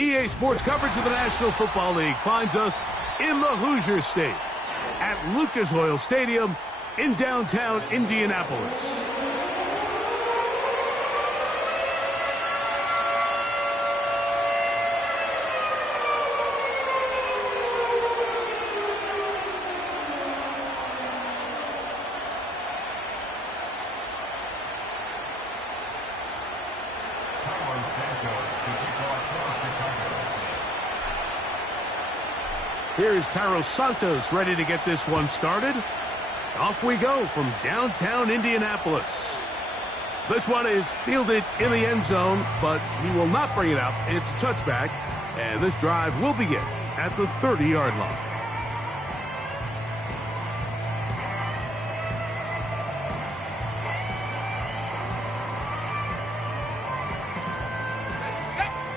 EA Sports coverage of the National Football League finds us in the Hoosier State at Lucas Oil Stadium in downtown Indianapolis. Here's Carlos Santos ready to get this one started. Off we go from downtown Indianapolis. This one is fielded in the end zone, but he will not bring it out. It's a touchback, and this drive will begin at the 30-yard line.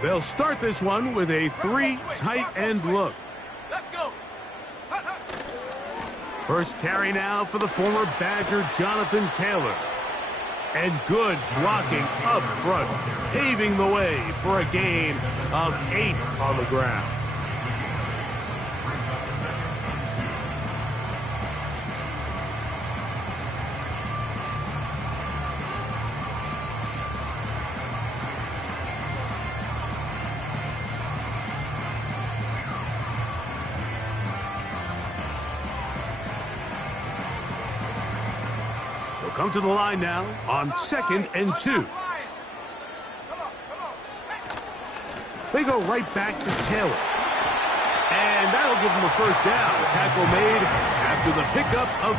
They'll start this one with a three tight end look. Let's go. First carry now for the former Badger Jonathan Taylor. And good blocking up front, paving the way for a gain of 8 on the ground. Come to the line now on 2nd and 2. They go right back to Taylor. And that'll give them a first down. Tackle made after the pickup of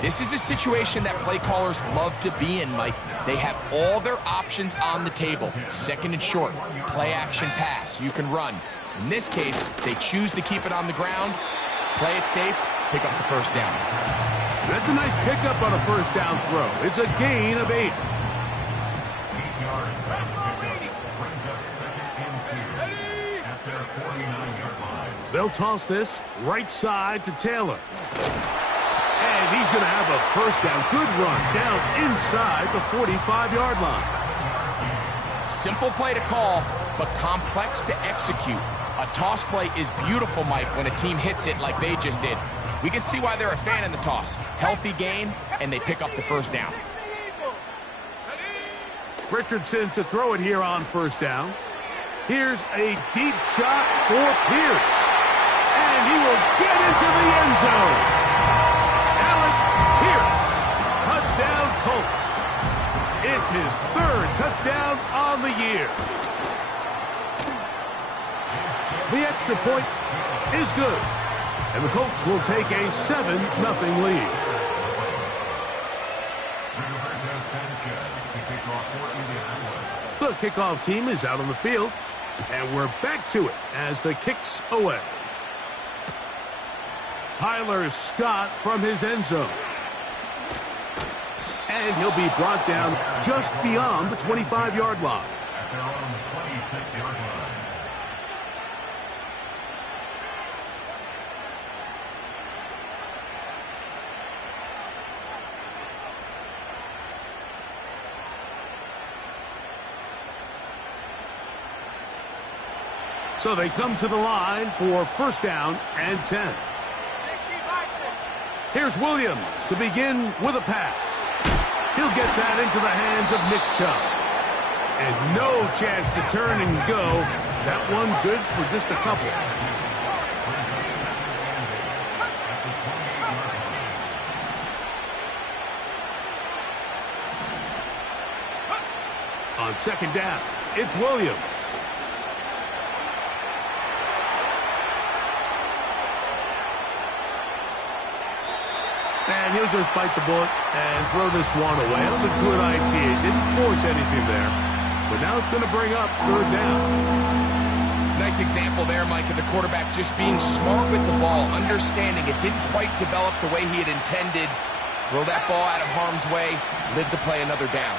3. This is a situation that play callers love to be in, Mike. They have all their options on the table. 2nd and short, play action pass, you can run. In this case, they choose to keep it on the ground, play it safe, pick up the first down. That's a nice pickup on a first down throw. It's a gain of 8. They'll toss this right side to Taylor. And he's going to have a first down. Good run down inside the 45-yard line. Simple play to call, but complex to execute. A toss play is beautiful, Mike, when a team hits it like they just did. We can see why they're a fan in the toss. Healthy gain, and they pick up the first down. Richardson to throw it here on first down. Here's a deep shot for Pierce. And he will get into the end zone. Alec Pierce, touchdown Colts. It's his 3rd touchdown on the year. The extra point is good. And the Colts will take a 7-0 lead. The kickoff team is out on the field, and we're back to it as the kick's away. Tyler Scott from his end zone. And he'll be brought down just beyond the 25-yard line. So they come to the line for first down and 10. Here's Williams to begin with a pass. He'll get that into the hands of Nick Chubb. And no chance to turn and go. That one good for just a couple. On second down, it's Williams. And he'll just bite the bullet and throw this one away. That's a good idea. Didn't force anything there. But now it's going to bring up 3rd down. Nice example there, Mike, of the quarterback just being smart with the ball, understanding it didn't quite develop the way he had intended. Throw that ball out of harm's way, live to play another down.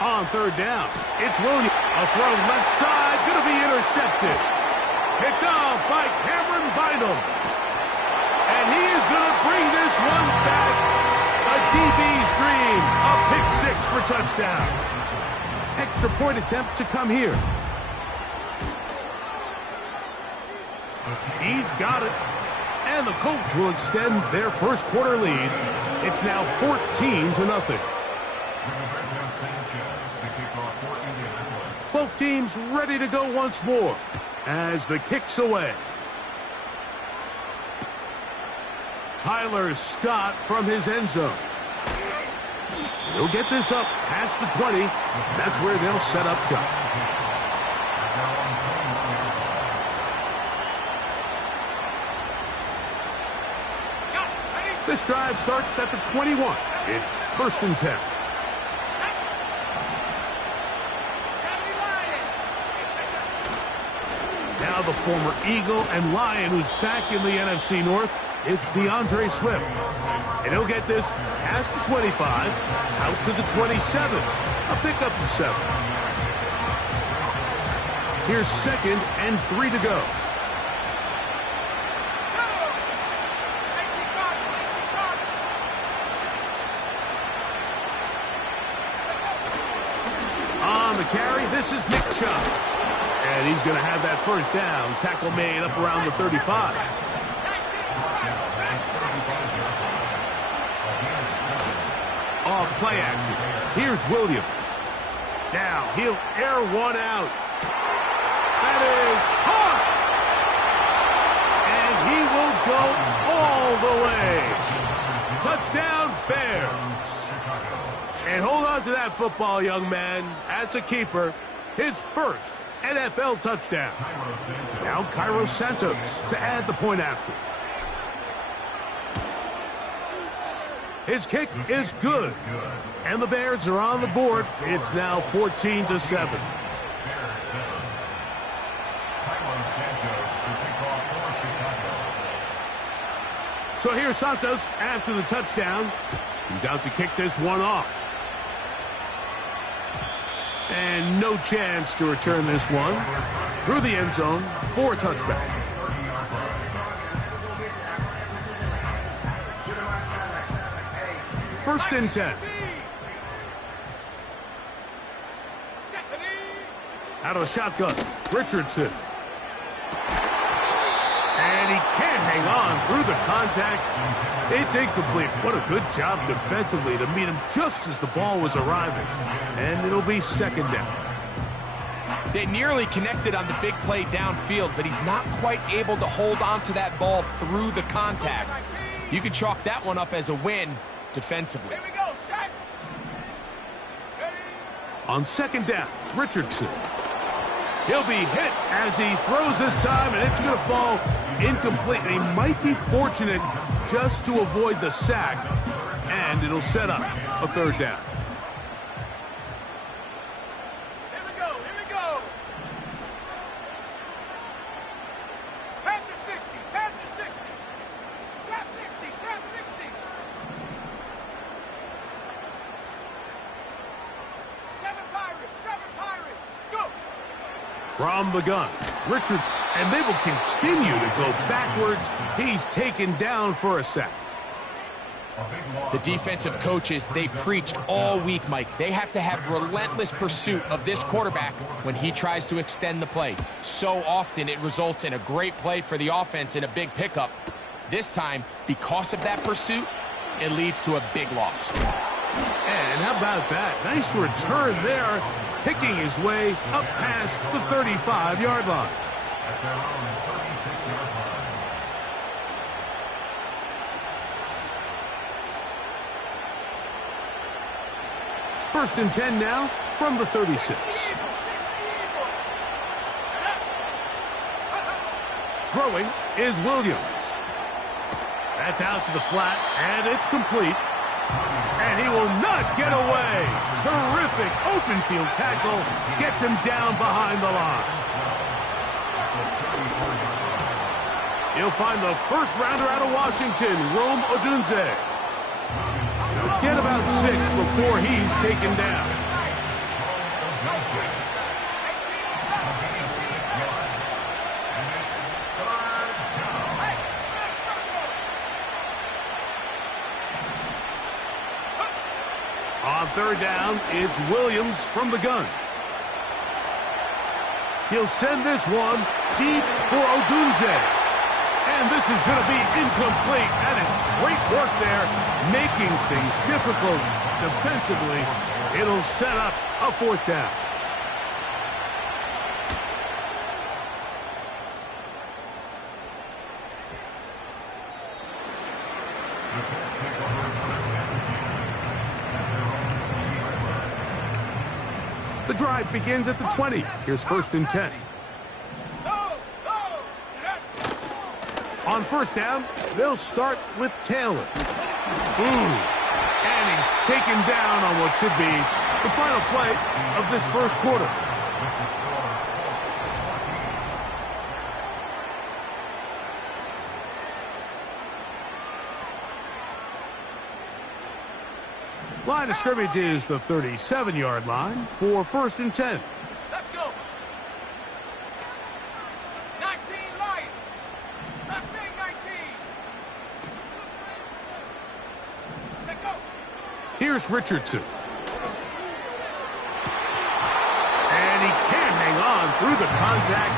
On 3rd down, it's Williams. A throw left side, going to be intercepted. Picked off by Cameron Bynum. And he is going to bring this one back. A DB's dream. A pick 6 for touchdown. Extra point attempt to come here. He's got it. And the Colts will extend their first quarter lead. It's now 14-0. Both teams ready to go once more as the kick's away. Tyler Scott from his end zone. He'll get this up past the 20. That's where they'll set up shop. This drive starts at the 21. It's 1st and 10. Now the former Eagle and Lion who's back in the NFC North. It's DeAndre Swift. And he'll get this past the 25, out to the 27. A pickup of 7. Here's 2nd and 3 to go. On the carry, this is Nick Chubb. And he's going to have that first down. Tackle made up around the 35. Off play action. Here's Williams. Now he'll air one out. That is hard. And he will go all the way. Touchdown, Bears. And hold on to that football, young man. That's a keeper. His first NFL touchdown. Now Cairo Santos to add the point after. His kick is good. And the Bears are on the board. It's now 14-7. So here's Santos after the touchdown. He's out to kick this one off. And no chance to return this one. Through the end zone for a touchback. First and 10. Out of the shotgun, Richardson. And he can't hang on through the contact. It's incomplete. What a good job defensively to meet him just as the ball was arriving. And it'll be 2nd down. They nearly connected on the big play downfield, but he's not quite able to hold on to that ball through the contact. You can chalk that one up as a win defensively. Here we go, set. On 2nd down, Richardson. He'll be hit as he throws this time, and it's going to fall incomplete. He might be fortunate just to avoid the sack, and it'll set up a 3rd down. Here we go, here we go. Pass to 60, pass to 60. Trap 60, trap 60. 7 Pirates, go. From the gun, Richard, and they will continue to go backwards. He's taken down for a sack. The defensive coaches, they preached all week, Mike. They have to have relentless pursuit of this quarterback when he tries to extend the play. So often it results in a great play for the offense and a big pickup. This time, because of that pursuit, it leads to a big loss. And how about that? Nice return there, picking his way up past the 35-yard line. First and 10 now from the 36. Throwing is Williams. That's out to the flat, and it's complete. And he will not get away. Terrific open field tackle. Gets him down behind the line. He'll find the first rounder out of Washington, Rome Odunze. He'll get about 6 before he's taken down. On third down, it's Williams from the gun. He'll send this one deep for Odunze. And this is going to be incomplete. That is great work there, making things difficult defensively. It'll set up a fourth down. The drive begins at the 20. Here's 1st and 10. On first down, they'll start with Taylor. And he's taken down on what should be the final play of this first quarter. Line of scrimmage is the 37-yard line for 1st and 10. Let's go. 19 Lions. Let's make 19. Set go. Here's Richardson. And he can't hang on through the contact.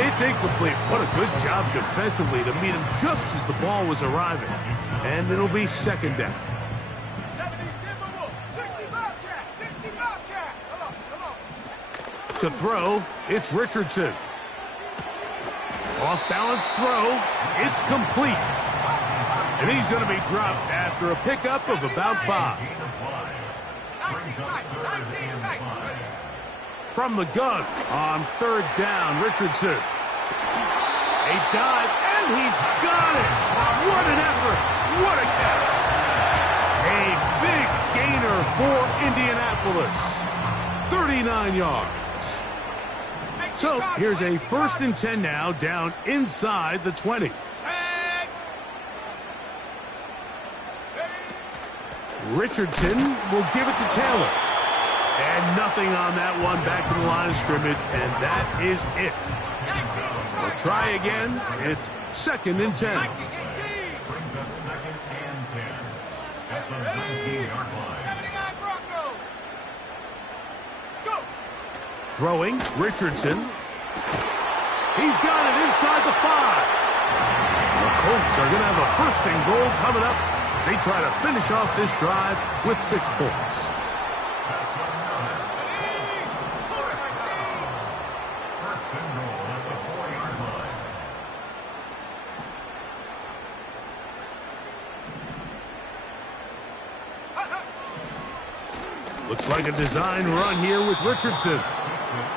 It's incomplete. What a good job defensively to meet him just as the ball was arriving. And it'll be 2nd down. To throw, it's Richardson. Off-balance throw, it's complete. And he's going to be dropped after a pickup of about 5. From the gun on 3rd down, Richardson. A dive, and he's got it. What an effort. What a catch. A big gainer for Indianapolis. 39 yards. So here's a 1st and 10 now, down inside the 20. Richardson will give it to Taylor. And nothing on that one, back to the line of scrimmage, and that is it. We'll try again. It's 2nd and 10. Brings up 2nd and 10 at the 19-yard line. 79 Broncos. Go. Throwing, Richardson. He's got it inside the 5. The Colts are going to have a 1st and goal coming up. They try to finish off this drive with 6 points. First and goal at the 4-yard line. Looks like a design run here with Richardson.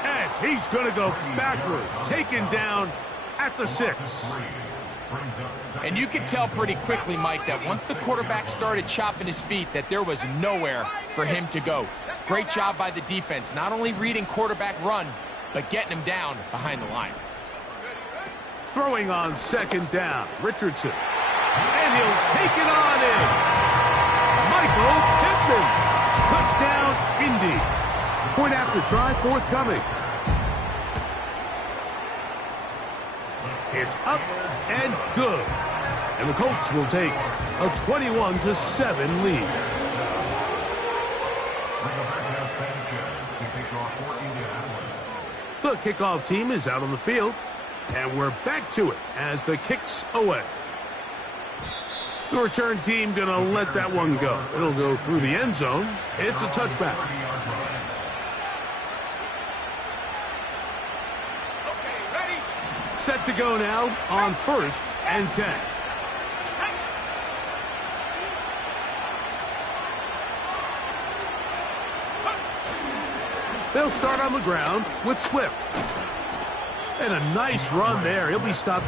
And he's going to go backwards, taken down at the 6. And you could tell pretty quickly, Mike, that once the quarterback started chopping his feet, that there was nowhere for him to go. Great job by the defense, not only reading quarterback run, but getting him down behind the line. Throwing on 2nd down, Richardson. And he'll take it on in. Michael Pittman. Touchdown, Indy. Point after try forthcoming. It's up and good. And the Colts will take a 21-7 lead. The kickoff team is out on the field. And we're back to it as the kick's away. The return team going to let that one go. It'll go through the end zone. It's a touchback. Set to go now on 1st and 10. They'll start on the ground with Swift. And a nice run there. He'll be stopped.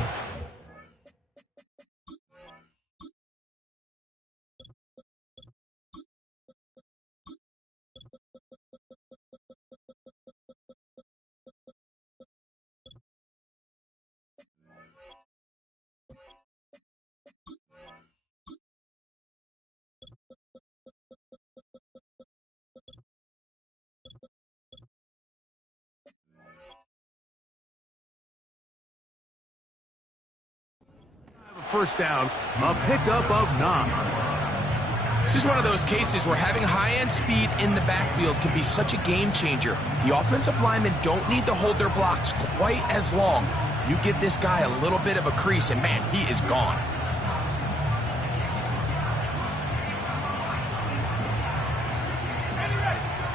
First down, a pickup of 9. This is one of those cases where having high-end speed in the backfield can be such a game changer. The offensive linemen don't need to hold their blocks quite as long. You give this guy a little bit of a crease, and man, he is gone.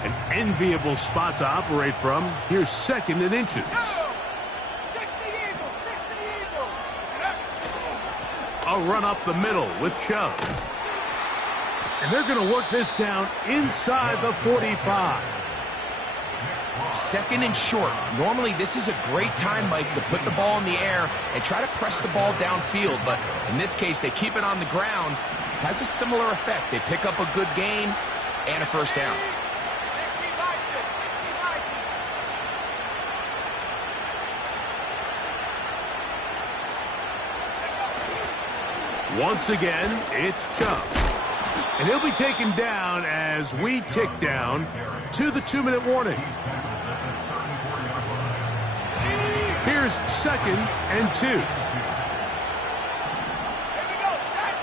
An enviable spot to operate from. Here's 2nd and inches. 60 Eagles, 60 Eagles. A run up the middle with Chubb. And they're going to work this down inside the 45. 2nd and short. Normally, this is a great time, Mike, to put the ball in the air and try to press the ball downfield. But in this case, they keep it on the ground. Has a similar effect. They pick up a good gain and a first down. 60 by 6, 60 by 6. Once again, it's Chubb. And he'll be taken down as we tick down to the 2-minute warning. Here's 2nd and 2. Here we go, set.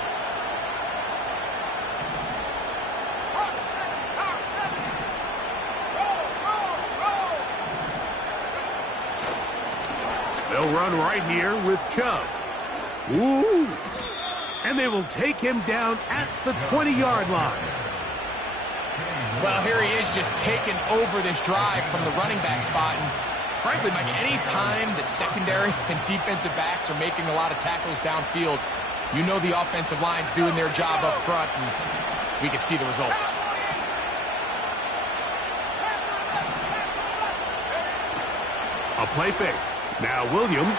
Hard 7, hard 7. Roll, roll, roll. They'll run right here with Chubb. Ooh. And they will take him down at the 20-yard line. Well, here he is just taking over this drive from the running back spot. And frankly, Mike, any time the secondary and defensive backs are making a lot of tackles downfield, you know the offensive line's doing their job up front, and we can see the results. A play fake. Now Williams.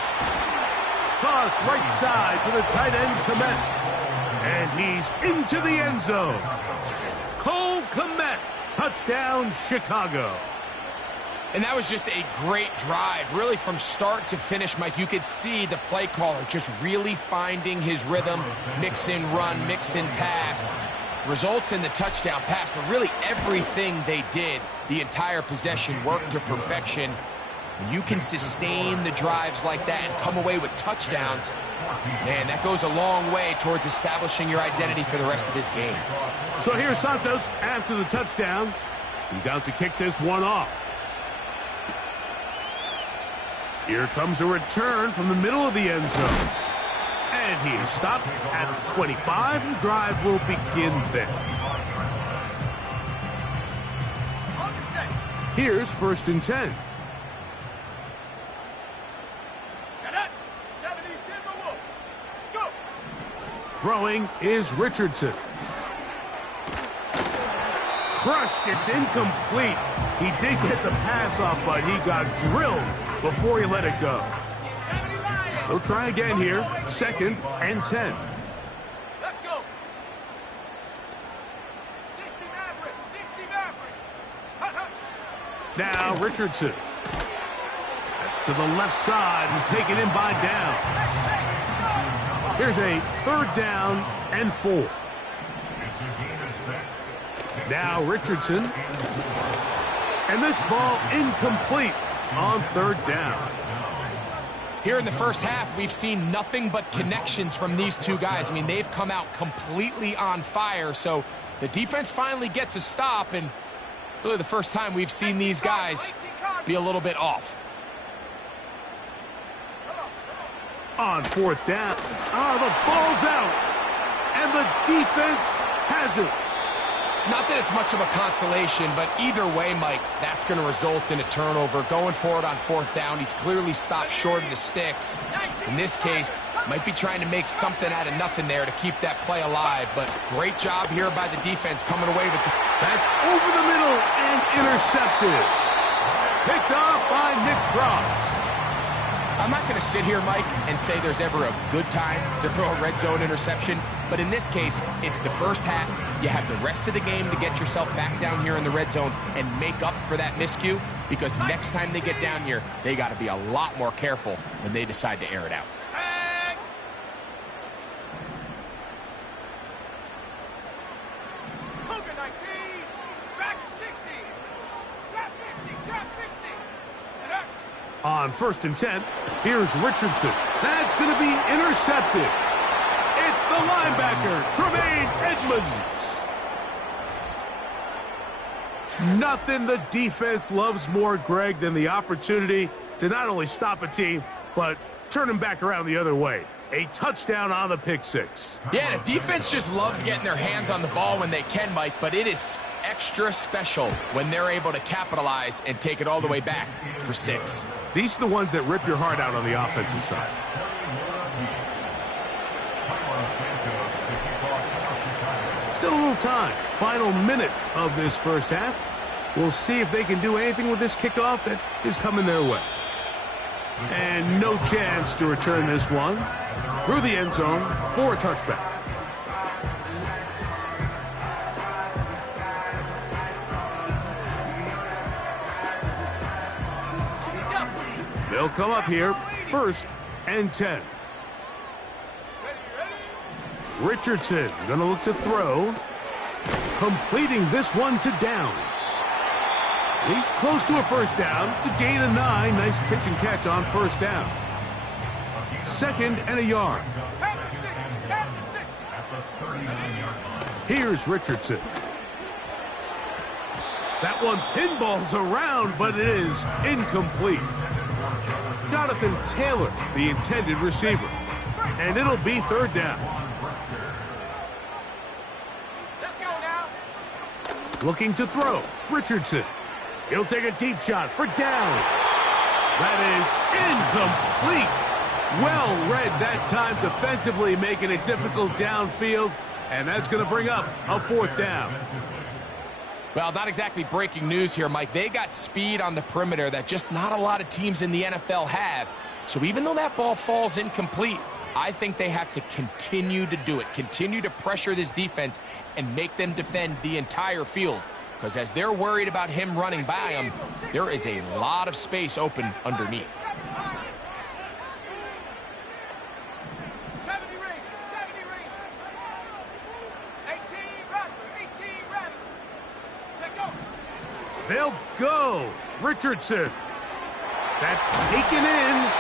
Cross right side to the tight end, Kmet. And he's into the end zone. Cole Kmet, touchdown Chicago. And that was just a great drive, really from start to finish, Mike. You could see the play caller just really finding his rhythm, mix in run, mix in pass. Results in the touchdown pass, but really everything they did, the entire possession, worked to perfection. When you can sustain the drives like that and come away with touchdowns, man, that goes a long way towards establishing your identity for the rest of this game. So here's Santos after the touchdown. He's out to kick this one off. Here comes a return from the middle of the end zone. And he is stopped at the 25. The drive will begin there. On the set. Here's 1st and 10. Set up. 70 Timberwolves. Go. Throwing is Richardson. Crushed, it's incomplete. He did get the pass off, but he got drilled before he let it go. 70 Lions. We'll try again here. 2nd and 10. Let's go. 60 Maverick. 60 Maverick. Hut, hut. Now Richardson. That's to the left side and taken in by down. Here's a 3rd down and 4. Now Richardson. And this ball incomplete on 3rd down. Here in the first half, we've seen nothing but connections from these two guys. I mean, they've come out completely on fire, so the defense finally gets a stop, and really the first time we've seen these guys be a little bit off. On 4th down. Oh, the ball's out. And the defense has it. Not that it's much of a consolation, but either way, Mike, that's going to result in a turnover. Going forward on 4th down, he's clearly stopped short of the sticks. In this case, might be trying to make something out of nothing there to keep that play alive, but great job here by the defense coming away with the... That's over the middle and intercepted. Picked off by Nick Cross. I'm not going to sit here, Mike, and say there's ever a good time to throw a red zone interception, but in this case, it's the first half. You have the rest of the game to get yourself back down here in the red zone and make up for that miscue, because next time they get down here, they got to be a lot more careful when they decide to air it out. Cougar 19. Dragon 60. Trap 60. Trap 60. And up. On 1st and 10, here's Richardson. That's going to be intercepted. It's the linebacker, Tremaine Edmonds. Nothing the defense loves more, Greg, than the opportunity to not only stop a team, but turn them back around the other way. A touchdown on the pick six. Yeah, the defense just loves getting their hands on the ball when they can, Mike, but it is extra special when they're able to capitalize and take it all the way back for 6. These are the ones that rip your heart out on the offensive side. Still a little time. Final minute of this first half. We'll see if they can do anything with this kickoff that is coming their way. And no chance to return this one through the end zone for a touchback. They'll come up here, 1st and 10. Richardson gonna look to throw, completing this one to Downs. He's close to a first down. It's a gain of 9. Nice pitch and catch on first down. 2nd and a yard. Here's Richardson. That one pinballs around, but it is incomplete. Jonathan Taylor, the intended receiver. And it'll be 3rd down. Let's go now. Looking to throw. Richardson. He'll take a deep shot for Downs. That is incomplete. Well read that time defensively, making it difficult downfield. And that's going to bring up a 4th down. Well, not exactly breaking news here, Mike. They got speed on the perimeter that just not a lot of teams in the NFL have. So even though that ball falls incomplete, I think they have to continue to do it. Continue to pressure this defense and make them defend the entire field. Because as they're worried about him running by them, there is a lot of space open underneath. 70 Ranger, 70 Ranger. 18 Rattler, 18 Rattler. Check go. They'll go. Richardson. That's taken in.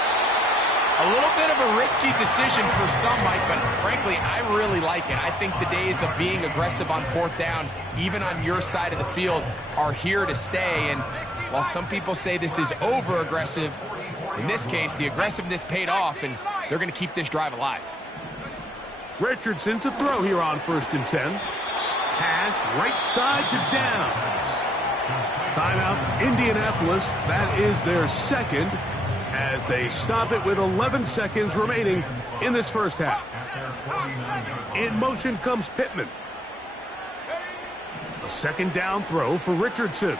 A little bit of a risky decision for some, Mike, but frankly, I really like it. I think the days of being aggressive on 4th down, even on your side of the field, are here to stay. And while some people say this is over-aggressive, in this case, the aggressiveness paid off, and they're going to keep this drive alive. Richardson to throw here on 1st and 10. Pass right side to Downs. Timeout, Indianapolis. That is their 2nd. As they stop it with 11 seconds remaining in this first half. In motion comes Pittman. A 2nd down throw for Richardson.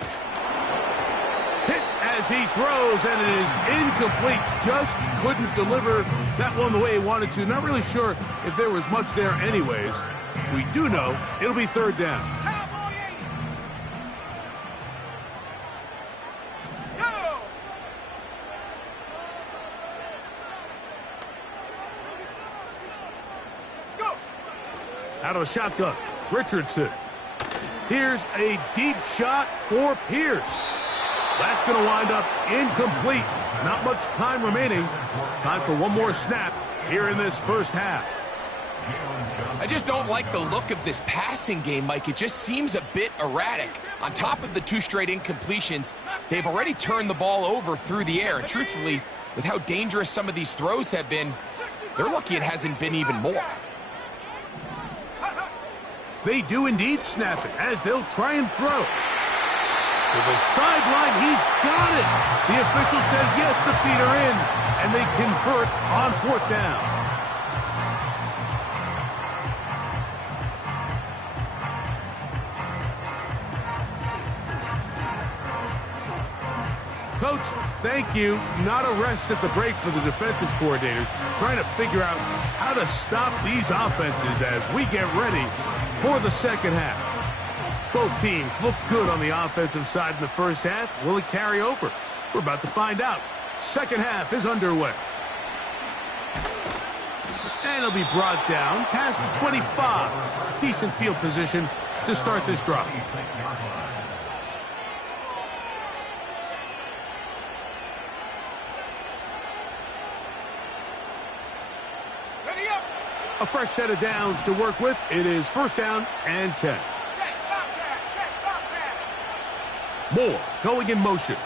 Hit as he throws, and it is incomplete. Just couldn't deliver that one the way he wanted to. Not really sure if there was much there anyways. We do know it'll be 3rd down. Out of a shotgun, Richardson. Here's a deep shot for Pierce. That's going to wind up incomplete. Not much time remaining. Time for one more snap here in this first half. I just don't like the look of this passing game, Mike. It just seems a bit erratic. On top of the 2 straight incompletions, they've already turned the ball over through the air. And truthfully, with how dangerous some of these throws have been, they're lucky it hasn't been even more. They do indeed snap it as they'll try and throw. To the sideline, he's got it. The official says yes, the feet are in, and they convert on 4th down. Coach, thank you. Not a rest at the break for the defensive coordinators, trying to figure out how to stop these offenses as we get ready for the second half. Both teams look good on the offensive side in the first half. Will it carry over? We're about to find out. Second half is underway. And it'll be brought down past the 25. Decent field position to start this drive. Ready up. A fresh set of downs to work with. It is 1st down and 10. Check, bobcat, check, bobcat. Moore going in motion.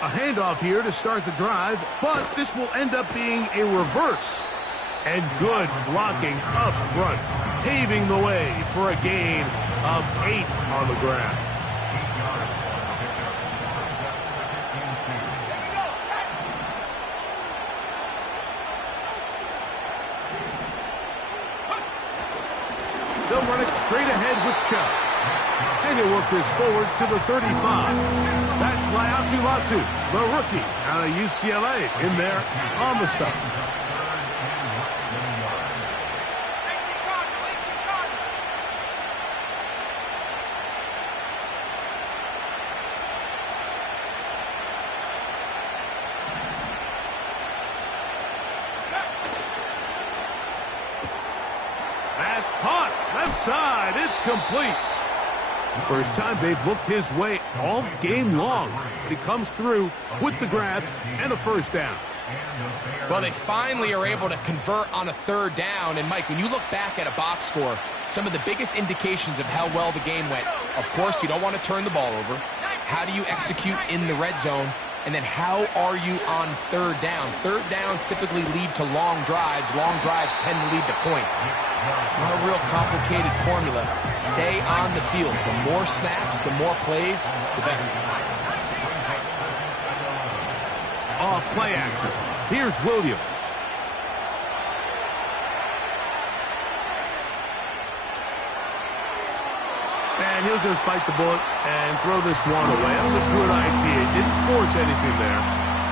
A handoff here to start the drive, but this will end up being a reverse. And good blocking up front, paving the way for a gain of 8 on the ground. They'll run it straight ahead with Chubb. And he'll work this forward to the 35. That's Latu, the rookie out of UCLA, in there on the stop. That's caught. Left side. It's complete. First time they've looked his way all game long. He comes through with the grab and a first down. Well, they finally are able to convert on a third down. And, Mike, when you look back at a box score, some of the biggest indications of how well the game went, of course, you don't want to turn the ball over. How do you execute in the red zone? And then how are you on third down? Third downs typically lead to long drives. Long drives tend to lead to points. It's not a real complicated formula. Stay on the field. The more snaps, the more plays, the better. Off play action. Here's Williams. And he'll just bite the bullet and throw this one away. That was a good idea. Didn't force anything there.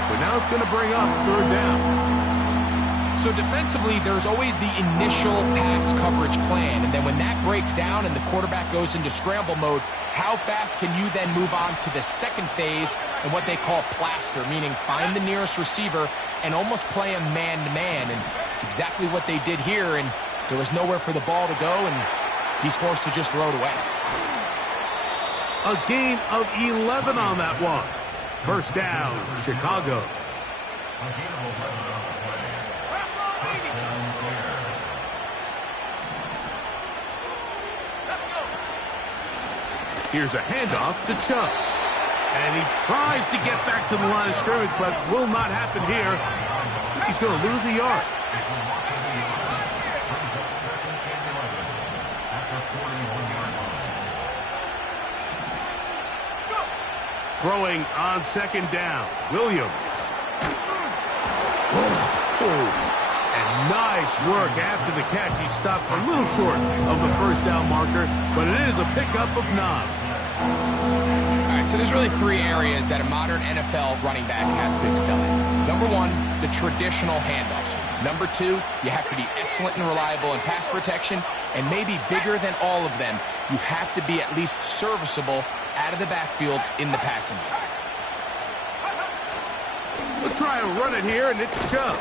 But now it's going to bring up third down. So defensively, there's always the initial pass coverage plan. And then when that breaks down and the quarterback goes into scramble mode, how fast can you then move on to the second phase and what they call plaster, meaning find the nearest receiver and almost play him man-to-man. And it's exactly what they did here. And there was nowhere for the ball to go, and he's forced to just throw it away. A gain of 11 on that one. First down, Chicago. Here's a handoff to Chubb. And he tries to get back to the line of scrimmage, but will not happen here. He's going to lose a yard. Throwing on second down, Williams. And nice work after the catch. He stopped a little short of the first down marker, but it is a pickup of 9. All right, so there's really 3 areas that a modern NFL running back has to excel in. Number 1, the traditional handoffs. Number 2, you have to be excellent and reliable in pass protection, and maybe bigger than all of them, you have to be at least serviceable out of the backfield in the passing game. We'll try and run it here, and it's Chubb.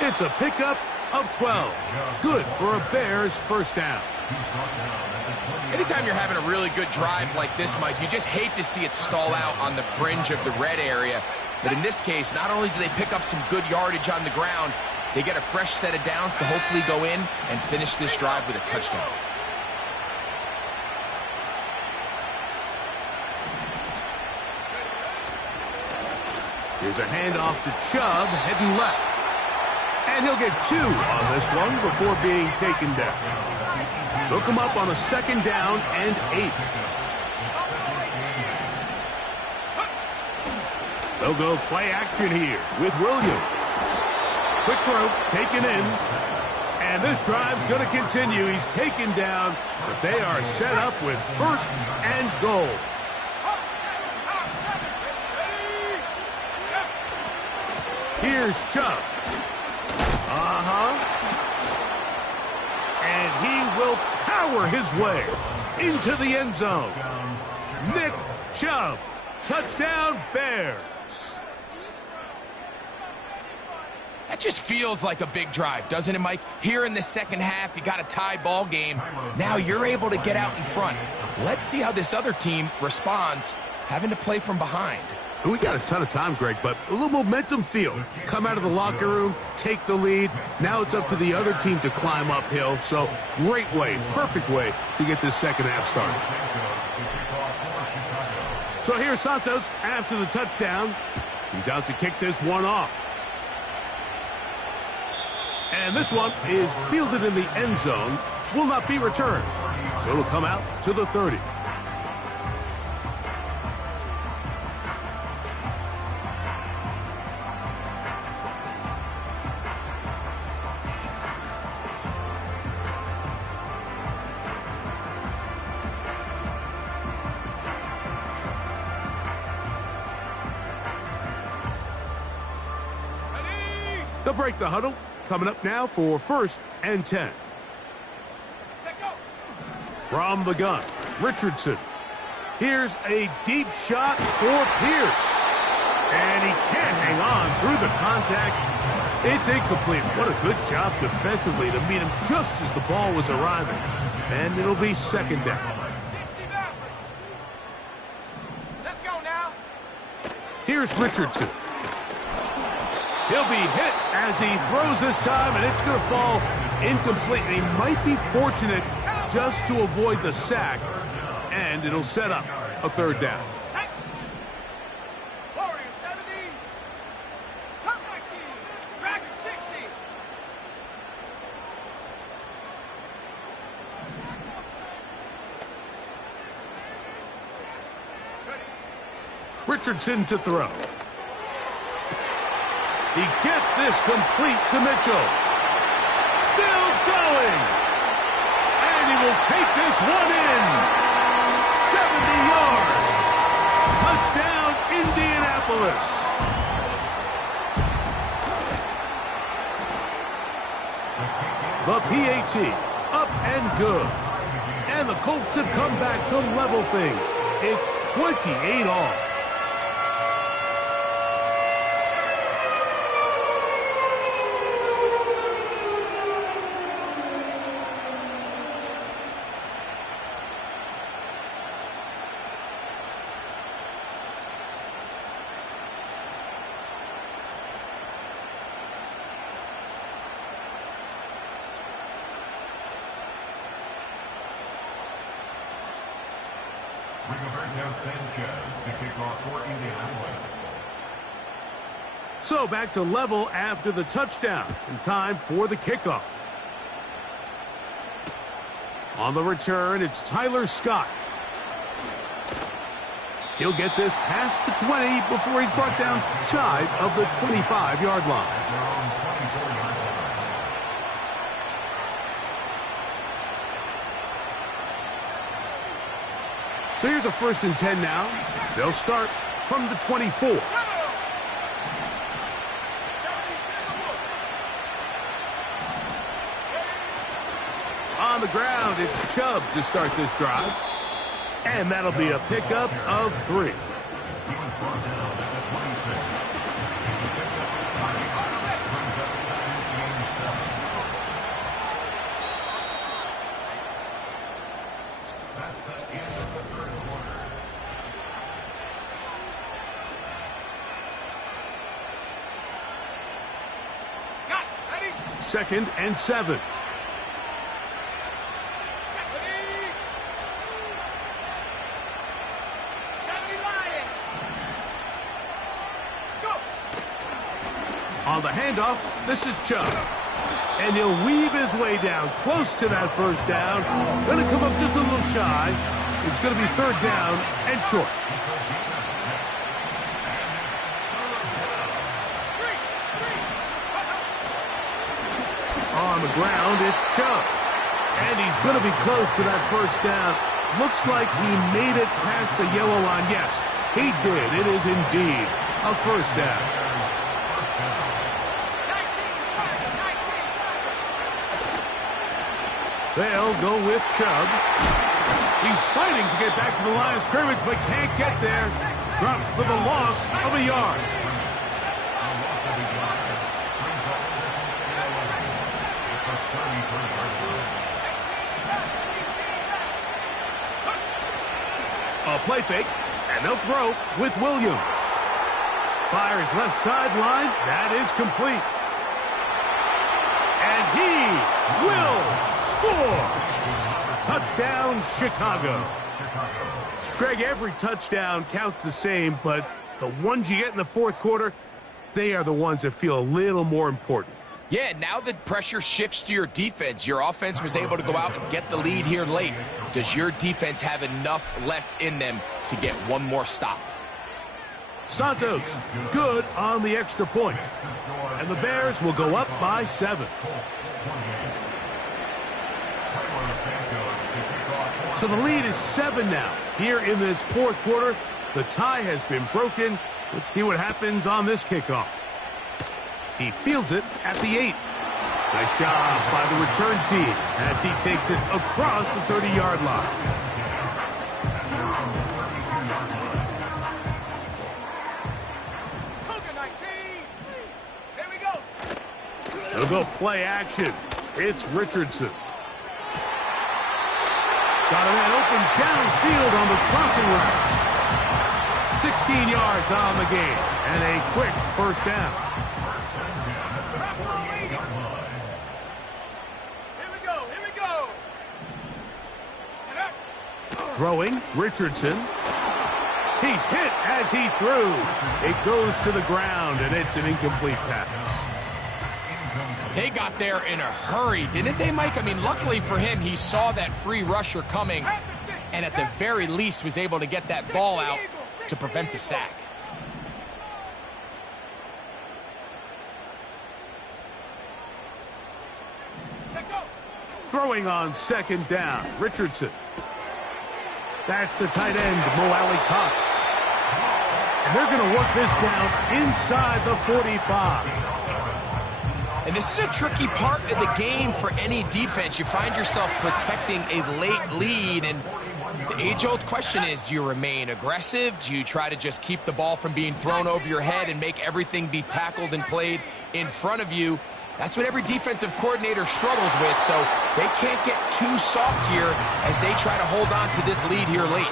It's a pickup of 12. Good for a Bears first down. Anytime you're having a really good drive like this, Mike, you just hate to see it stall out on the fringe of the red area. But in this case, not only do they pick up some good yardage on the ground, they get a fresh set of downs to hopefully go in and finish this drive with a touchdown. Here's a handoff to Chubb, heading left. And he'll get 2 on this one before being taken down. They'll come up on a second down and 8. They'll go play action here with Williams. Quick throw, taken in. And this drive's going to continue. He's taken down, but they are set up with first and goal. Here's Chubb. And he will power his way into the end zone. Nick Chubb. Touchdown, Bears. That just feels like a big drive, doesn't it, Mike? Here in the second half, you got a tie ball game. Now you're able to get out in front. Let's see how this other team responds, having to play from behind. We got a ton of time, Greg, but a little momentum feel. Come out of the locker room, take the lead. Now it's up to the other team to climb uphill. So great way, perfect way to get this second half started. So here's Santos after the touchdown. He's out to kick this one off. And this one is fielded in the end zone. Will not be returned. So it'll come out to the 30. They'll break the huddle. Coming up now for 1st and 10. From the gun, Richardson. Here's a deep shot for Pierce. And he can't hang on through the contact. It's incomplete. What a good job defensively to meet him just as the ball was arriving. And it'll be 2nd down. Let's go now. Here's Richardson. He'll be hit as he throws this time, and it's going to fall incomplete. He might be fortunate just to avoid the sack, and it'll set up a 3rd down. Warrior 70. Come 19. Dragon 60. Richardson to throw. He gets this complete to Mitchell. Still going. And he will take this one in. 70 yards. Touchdown, Indianapolis. The PAT, up and good. And the Colts have come back to level things. It's 28 all. So back to level after the touchdown, and time for the kickoff. On the return, it's Tyler Scott. He'll get this past the 20 before he's brought down shy of the 25-yard line. So here's a 1st and 10 now. They'll start from the 24. On the ground, it's Chubb to start this drive. And that'll be a pickup of 3. Second and 7. On the handoff, this is Chubb. And he'll weave his way down close to that 1st down. Going to come up just a little shy. It's going to be 3rd down and short. On the ground, it's Chubb. And he's going to be close to that 1st down. Looks like he made it past the yellow line. Yes, he did. It is indeed a 1st down. They'll go with Chubb. He's fighting to get back to the line of scrimmage, but can't get there. Dropped for the loss of a yard. A play fake, and they'll throw with Williams. Fires left sideline. That is complete. And he will score. Touchdown, Chicago. Greg, every touchdown counts the same, but the ones you get in the fourth quarter, they are the ones that feel a little more important. Yeah, now that pressure shifts to your defense, your offense was able to go out and get the lead here late. Does your defense have enough left in them to get one more stop? Santos, good on the extra point. And the Bears will go up by 7. So the lead is 7 now. Here in this fourth quarter, the tie has been broken. Let's see what happens on this kickoff. He fields it at the 8. Nice job by the return team as he takes it across the 30-yard line. They'll go play action. It's Richardson. Got a man open downfield on the crossing route. 16 yards on the game and a quick first down. Throwing, Richardson. He's hit as he threw. It goes to the ground, and it's an incomplete pass. They got there in a hurry, didn't they, Mike? I mean, luckily for him, he saw that free rusher coming, and at the very least was able to get that ball out to prevent the sack. Throwing on second down, Richardson. That's the tight end, Mo Alley-Cox. And they're going to work this down inside the 45. And this is a tricky part of the game for any defense. You find yourself protecting a late lead, and the age-old question is, do you remain aggressive? Do you try to just keep the ball from being thrown over your head and make everything be tackled and played in front of you? That's what every defensive coordinator struggles with, so they can't get too soft here as they try to hold on to this lead here late.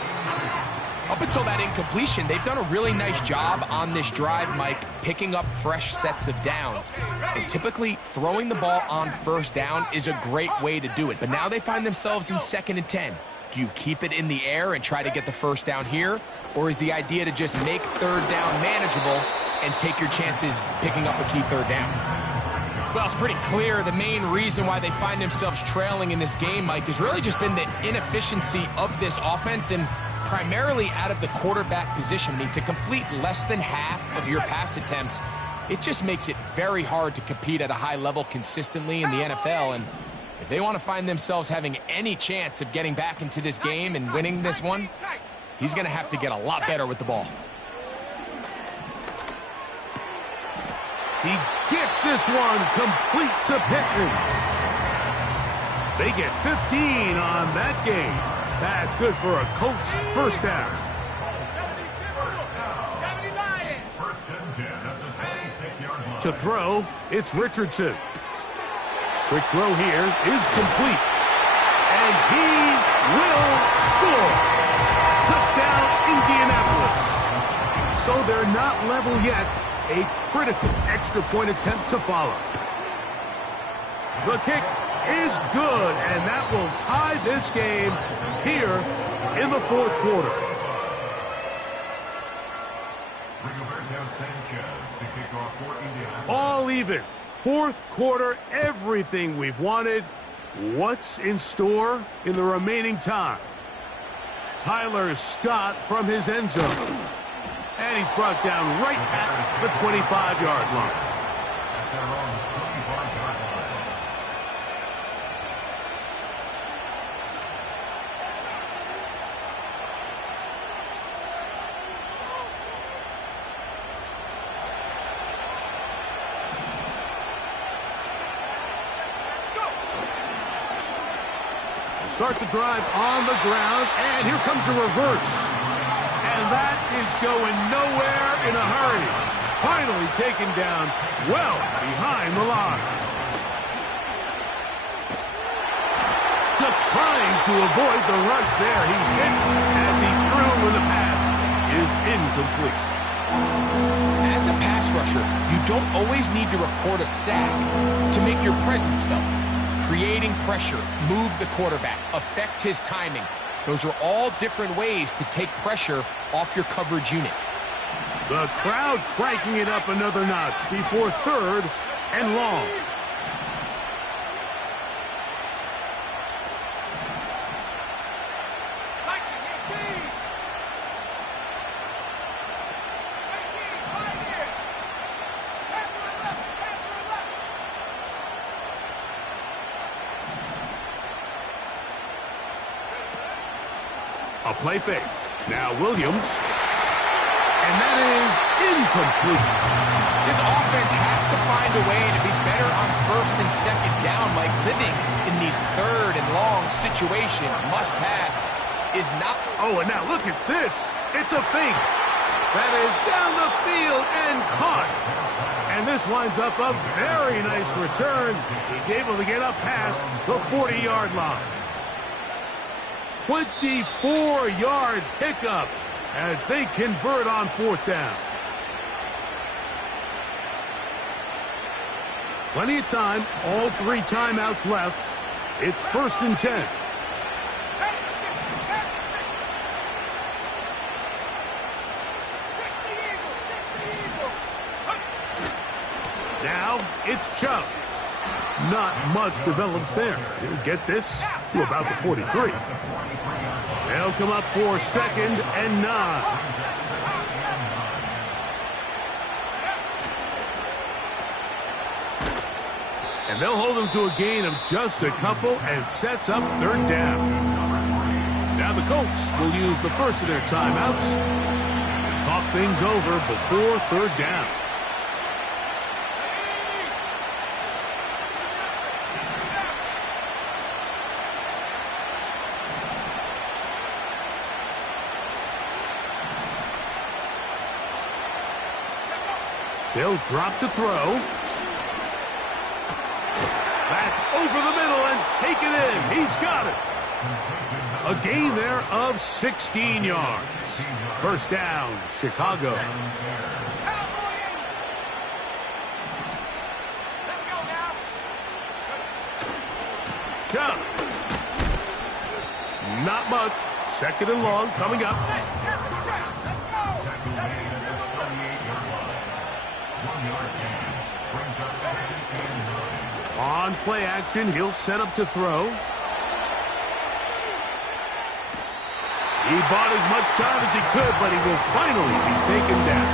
Up until that incompletion, they've done a really nice job on this drive, Mike, picking up fresh sets of downs. And typically, throwing the ball on first down is a great way to do it. But now they find themselves in 2nd and 10. Do you keep it in the air and try to get the first down here? Or is the idea to just make third down manageable and take your chances picking up a key third down? Well, it's pretty clear the main reason why they find themselves trailing in this game, Mike, has really just been the inefficiency of this offense and primarily out of the quarterback position. I mean, to complete less than half of your pass attempts, it just makes it very hard to compete at a high level consistently in the NFL. And if they want to find themselves having any chance of getting back into this game and winning this one, he's going to have to get a lot better with the ball. He gets this one complete to Pittman. They get 15 on that game. That's good for a Colts first down. To throw, it's Richardson. Quick throw here is complete. And he will score. Touchdown, Indianapolis. So they're not level yet. A critical extra point attempt to follow. The kick is good, and that will tie this game here in the fourth quarter. All even. Fourth quarter, everything we've wanted. What's in store in the remaining time? Tyler Scott from his end zone. And he's brought down right at the 25-yard line. Start the drive on the ground, and here comes a reverse. And that is going nowhere in a hurry. Finally taken down well behind the line. Just trying to avoid the rush there. He's hit as he threw when the pass is incomplete. As a pass rusher, you don't always need to record a sack to make your presence felt. Creating pressure, move the quarterback, affect his timing. Those are all different ways to take pressure off your coverage unit. The crowd cranking it up another notch before 3rd and long. A play fake. Now Williams. And that is incomplete. This offense has to find a way to be better on 1st and 2nd down, like living in these 3rd and long situations. Must pass is not. Oh, and now look at this. It's a fake. That is down the field and caught. And this winds up a very nice return. He's able to get up past the 40-yard line. 24-yard pickup as they convert on 4th down. Plenty of time, all 3 timeouts left. It's 1st and 10. Now it's Chubb. Not much develops there. He'll get this to about the 43. They'll come up for 2nd and 9. And they'll hold him to a gain of just a couple and sets up 3rd down. Now the Colts will use the first of their timeouts and talk things over before 3rd down. They'll drop to throw. That's over the middle and taken in. He's got it. A gain there of 16 yards. 1st down, Chicago. Let's go now. Chubb. Not much. 2nd and long coming up. On play action, he'll set up to throw. He bought as much time as he could, but he will finally be taken down.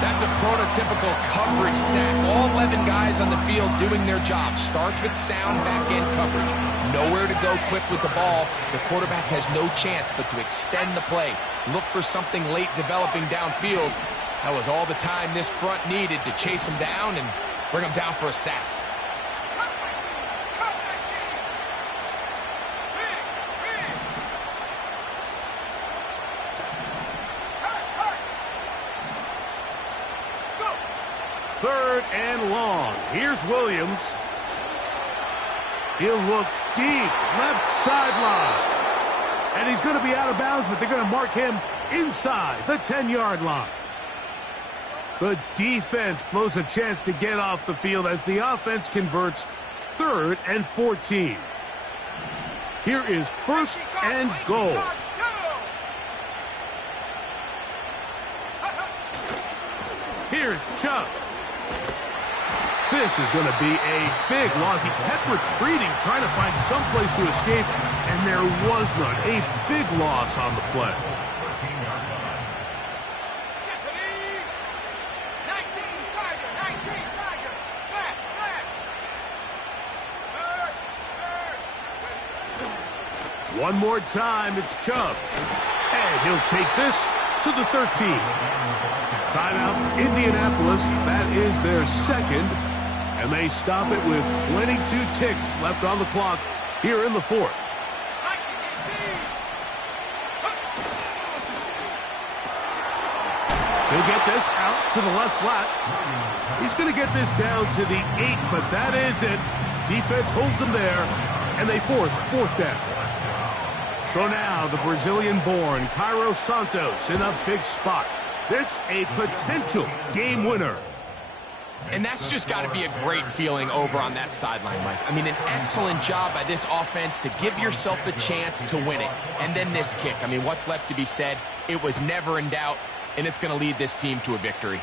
That's a prototypical coverage sack. All 11 guys on the field doing their job. Starts with sound back-end coverage. Nowhere to go quick with the ball. The quarterback has no chance but to extend the play. Look for something late developing downfield. That was all the time this front needed to chase him down and bring him down for a sack. Third and long. Here's Williams. He'll look deep, left sideline. And he's going to be out of bounds, but they're going to mark him inside the 10-yard line. The defense blows a chance to get off the field as the offense converts 3rd and 14. Here is 1st and goal. Here's Chubb. This is going to be a big loss. He kept retreating, trying to find some place to escape, and there was none. A big loss on the play. One more time, it's Chubb. And he'll take this to the 13. Timeout, Indianapolis. That is their 2nd. And they stop it with 22 ticks left on the clock here in the 4th. He'll get this out to the left flat. He's going to get this down to the 8, but that is it. Defense holds him there, and they force 4th down. So now the Brazilian-born Cairo Santos in a big spot. This a potential game winner. And that's just got to be a great feeling over on that sideline, Mike. I mean, an excellent job by this offense to give yourself a chance to win it. And then this kick. I mean, what's left to be said? It was never in doubt, and it's going to lead this team to a victory.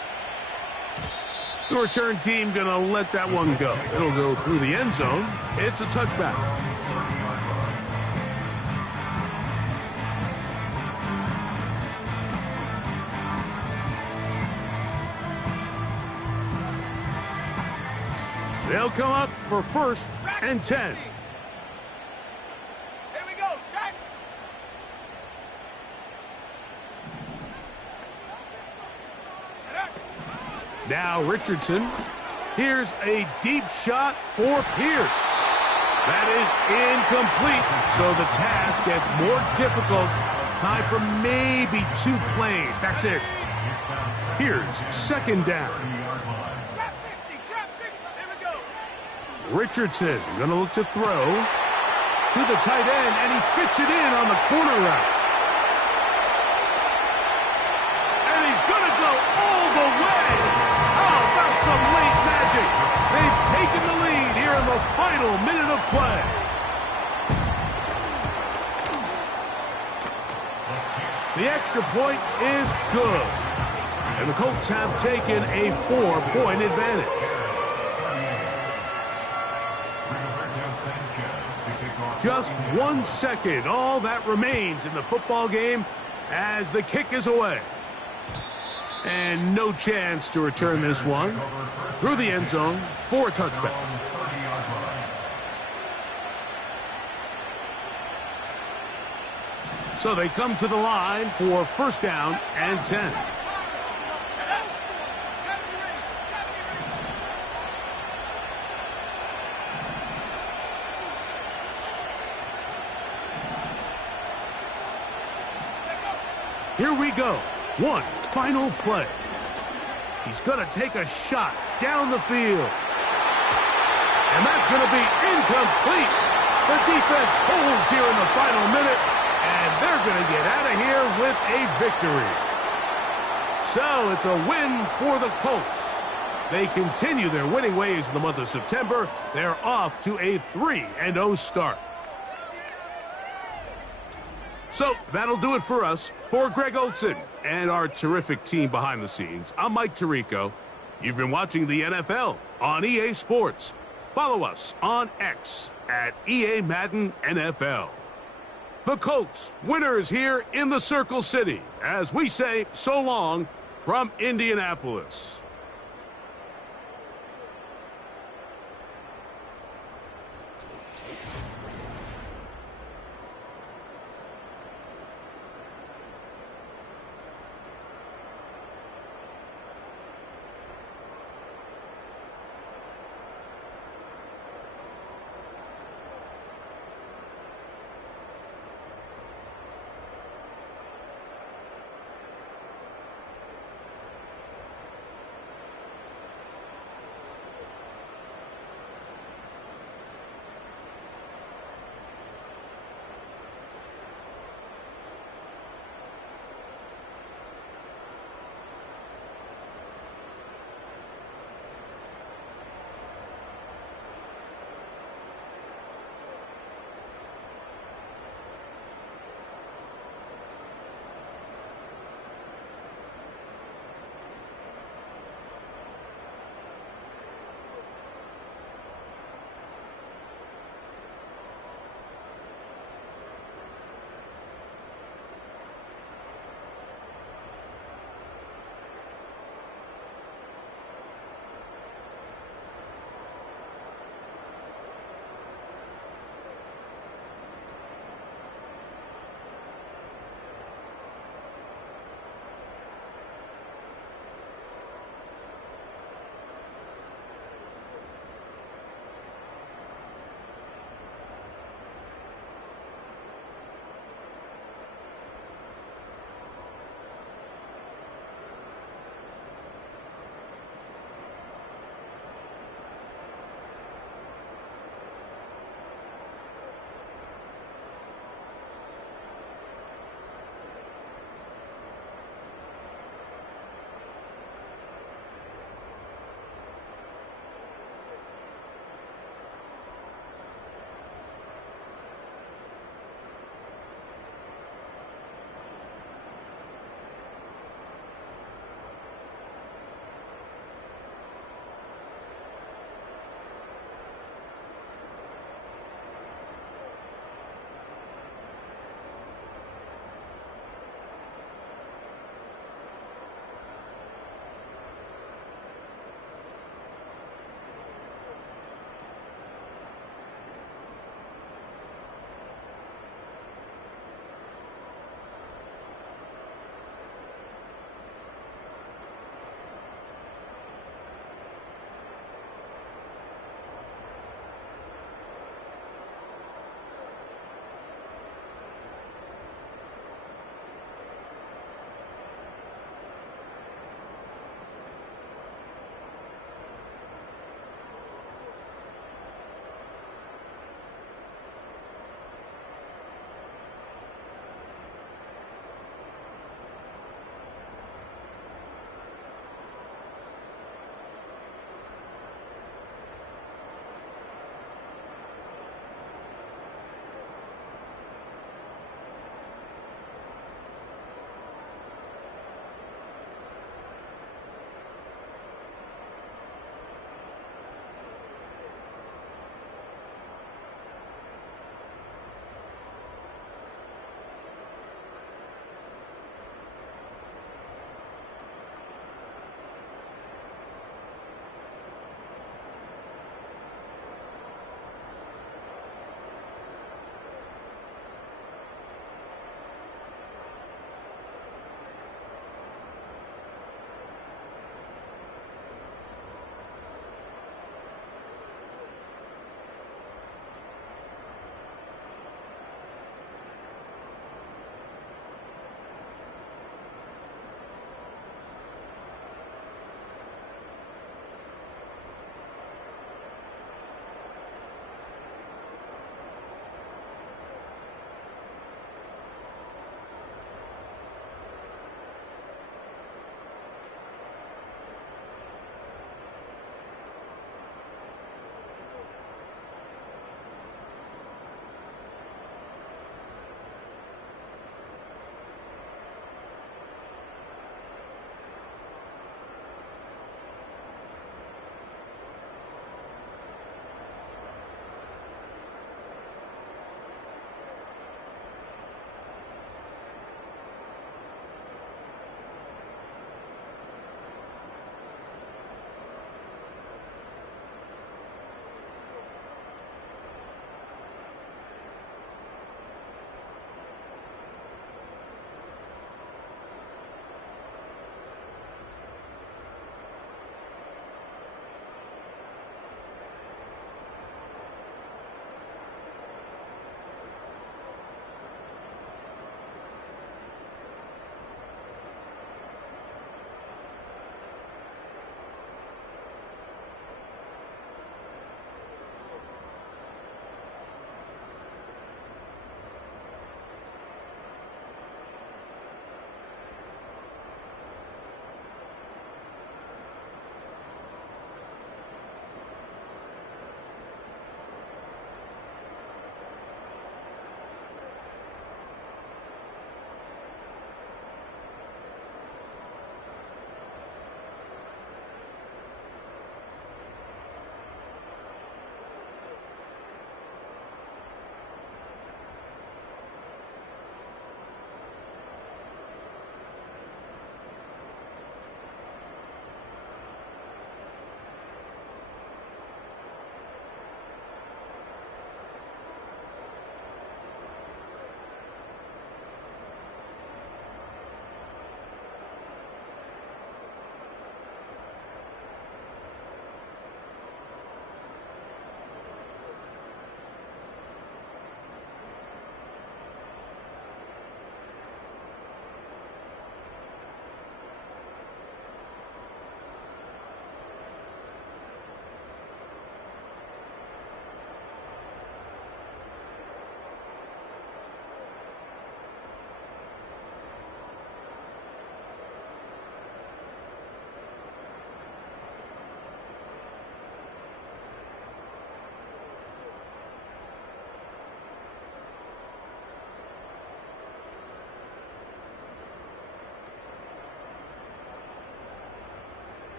The return team going to let that one go. It'll go through the end zone. It's a touchback. They'll come up for 1st and 10. Here we go, Shaq. Now Richardson. Here's a deep shot for Pierce. That is incomplete, so the task gets more difficult. Time for maybe 2 plays. That's it. Here's 2nd down. Trap 60, trap 60. Here we go. Richardson going to look to throw to the tight end, and he fits it in on the corner route. And he's going to go all the way. How about some late magic? They've taken the lead here in the final minute of play. The extra point is good. And the Colts have taken a 4-point advantage. Just 1 second, all that remains in the football game as the kick is away. And no chance to return this one through the end zone for a touchback. So they come to the line for 1st down and 10. Here we go. One final play. He's going to take a shot down the field. And that's going to be incomplete. The defense holds here in the final minute, and they're going to get out of here with a victory. So it's a win for the Colts. They continue their winning ways in the month of September. They're off to a 3-0 start. So that'll do it for us. For Greg Olson and our terrific team behind the scenes, I'm Mike Tirico. You've been watching the NFL on EA Sports. Follow us on X at EA Madden NFL. The Colts, winners here in the Circle City, as we say so long from Indianapolis.